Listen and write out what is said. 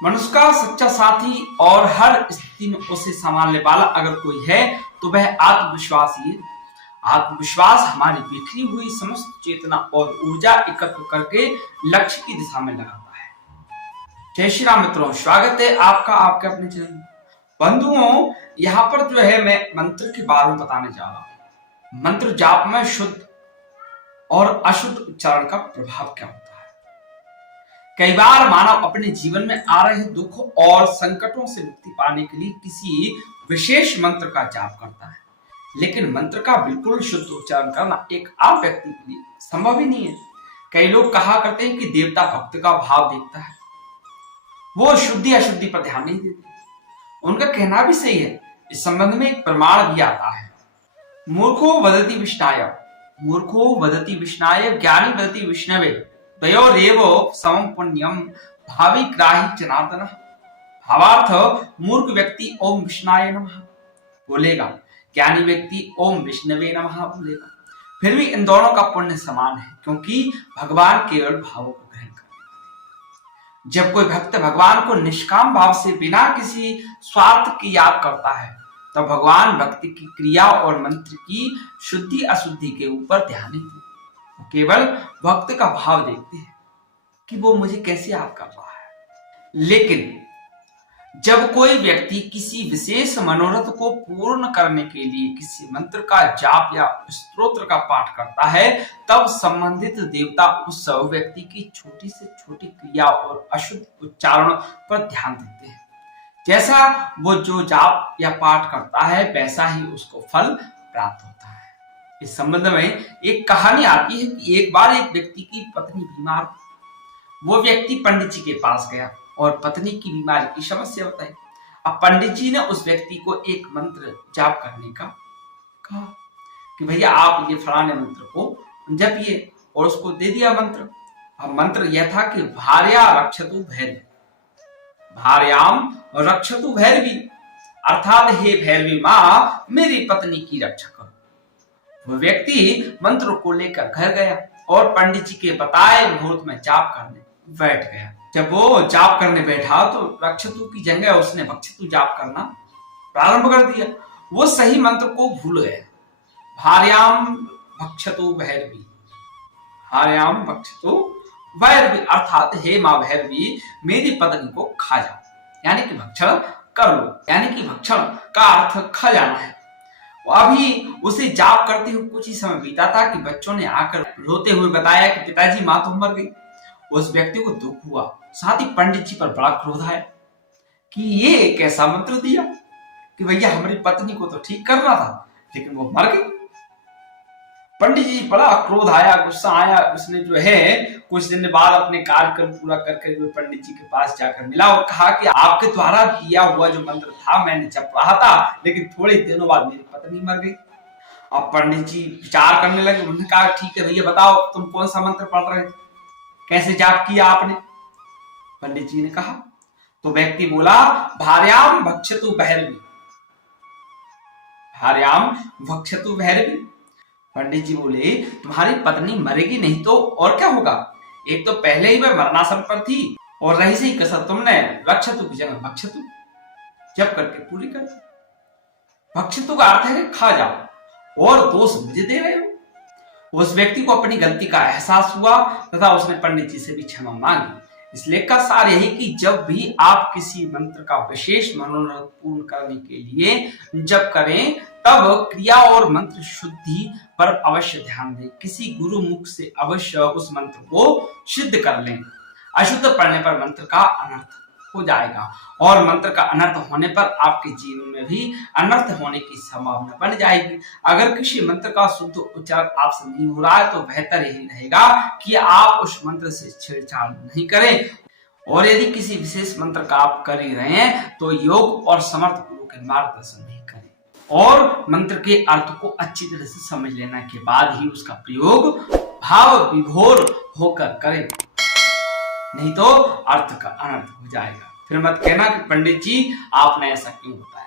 मनुष्य का सच्चा साथी और हर स्थिति में उसे संभालने वाला अगर कोई है तो वह आत्मविश्वास ही है। आत्मविश्वास हमारी बिखरी हुई समस्त चेतना और ऊर्जा एकत्र करके लक्ष्य की दिशा में लगाता है। जय श्री राम मित्रों, स्वागत है आपका आपके अपने चैनल। बंधुओं, यहाँ पर जो है मैं मंत्र के बारे में बताने जा रहा हूँ। मंत्र जाप में शुद्ध और अशुद्ध उच्चारण का प्रभाव क्या होता है। कई बार मानव अपने जीवन में आ रहे दुखों और संकटों से मुक्ति पाने के लिए किसी विशेष मंत्र का जाप करता है, लेकिन मंत्र का बिल्कुल शुद्ध उच्चारण करना एक आम व्यक्ति के लिए संभव ही नहीं है। कई लोग कहा करते हैं कि देवता भक्त का भाव देखता है, वो शुद्धि अशुद्धि पर ध्यान नहीं देते। उनका कहना भी सही है। इस संबंध में एक प्रमाण भी आता है। मूर्खो वदति विष्णाय ज्ञानी वदति विष्णवे तयोरेव समं पुण्यम भावी ग्राही जनार्दन। भावार्थ, मूर्ख व्यक्ति ओम विष्णाय नमः बोलेगा, ज्ञानी व्यक्ति ओम विष्णवे नमः बोलेगा। फिर भी इन दोनों का पुण्य समान है, क्योंकि भगवान केवल भावों को ग्रहण करता है। जब कोई भक्त भगवान को निष्काम भाव से बिना किसी स्वार्थ की याद करता है, तब भगवान भक्ति की क्रिया और मंत्र की शुद्धि अशुद्धि के ऊपर ध्यान नहीं देते। केवल भक्त का भाव देखते हैं कि वो मुझे कैसे याद कर रहा है। लेकिन जब कोई व्यक्ति किसी विशेष मनोरथ को पूर्ण करने के लिए किसी मंत्र का जाप या स्तोत्र का पाठ करता है, तब संबंधित देवता उस व्यक्ति की छोटी से छोटी क्रिया और अशुद्ध उच्चारण पर ध्यान देते हैं। जैसा वो जो जाप या पाठ करता है, वैसा ही उसको फल प्राप्त होता है। इस संबंध में एक कहानी आती है कि एक बार एक व्यक्ति की पत्नी बीमार थी। वो व्यक्ति पंडित जी के पास गया और पत्नी की बीमारी की समस्या बताई। अब पंडित जी ने उस व्यक्ति को एक मंत्र जाप करने का कहा कि भैया आप ये फलाने मंत्र को जपिए, और उसको दे दिया मंत्र। अब मंत्र यह था कि भार्या रक्षतु भैरवी, भार्याम रक्षतु भैरवी, अर्थात हे भैरवी माँ मेरी पत्नी की रक्षा करो। वो व्यक्ति मंत्र को लेकर घर गया और पंडित जी के बताए मुहूर्त में जाप करने बैठ गया। जब वो जाप करने बैठा तो रक्षतु की जगह उसने भक्षतु जाप करना प्रारंभ कर दिया। वो सही मंत्र को भूल गया। भार्याम भक्षतु भैरवी, भार्याम भक्षतु भैरवी, अर्थात हे माँ भैरवी मेरी पत्नी को खा जाओ, यानी कि भक्षण कर लो। यानी कि भक्षण का अर्थ खा जाना है। अभी उसे जाप करते हुए कुछ ही समय बीता था कि बच्चों ने आकर रोते हुए बताया कि पिताजी माँ तो मर गई। उस व्यक्ति को दुख हुआ, साथ ही पंडित जी पर बड़ा क्रोध आया कि ये कैसा मंत्र दिया कि भैया हमारी पत्नी को तो ठीक करना था, लेकिन वो मर गई। पंडित जी बड़ा क्रोध आया, गुस्सा आया। उसने जो है कुछ दिन बाद अपने कार्यक्रम पूरा करके पंडित जी के पास जाकर मिला और कहा कि आपके द्वारा दिया हुआ जो मंत्र था मैंने जप रहा था, लेकिन थोड़े दिनों बाद मेरी पत्नी मर गई। अब पंडित जी विचार करने लगे। उन्होंने कहा ठीक है भैया बताओ तुम कौन सा मंत्र पढ़ रहे थे, कैसे जाप किया आपने। पंडित जी ने कहा तो व्यक्ति बोला भार्याम भक्षतु भैरवी, भार्याम भक्षतु भैरवी। पंडित जी बोले तुम्हारी पत्नी मरेगी नहीं तो और क्या होगा, एक तो पहले ही वह मरणासन पर थी और रही सही कसर तुमने रक्षतु की जगह भक्षतु जप करके पूरी कर दी। भक्षतु का अर्थ है कि खा जाओ, और दोष मुझे दे रहे हो। उस व्यक्ति को अपनी गलती का एहसास हुआ तथा उसने पंडित जी से भी क्षमा मांगी। इस लेख का सार यही कि जब भी आप किसी मंत्र का विशेष मनोरथ पूर्ण करने के लिए जप करें, तब क्रिया और मंत्र शुद्धि पर अवश्य ध्यान दें। किसी गुरु मुख से अवश्य उस मंत्र को सिद्ध कर लें। अशुद्ध पढ़ने पर मंत्र का अनर्थ हो जाएगा, और मंत्र का अनर्थ होने पर आपके जीवन में भी अनर्थ होने की संभावना बन जाएगी। अगर किसी मंत्र का शुद्ध उच्चारण आपसे नहीं हो रहा है तो बेहतर यही रहेगा कि आप उस मंत्र से छेड़छाड़ नहीं करें, और यदि किसी विशेष मंत्र का आप कर ही रहे हैं तो योग और समर्थ गुरु के मार्गदर्शन नहीं करें, और मंत्र के अर्थ को अच्छी तरह से समझ लेने के बाद ही उसका प्रयोग भाव विभोर होकर करें, नहीं तो अर्थ का अनर्थ हो जाएगा। फिर मत कहना कि पंडित जी आपने ऐसा क्यों बताया।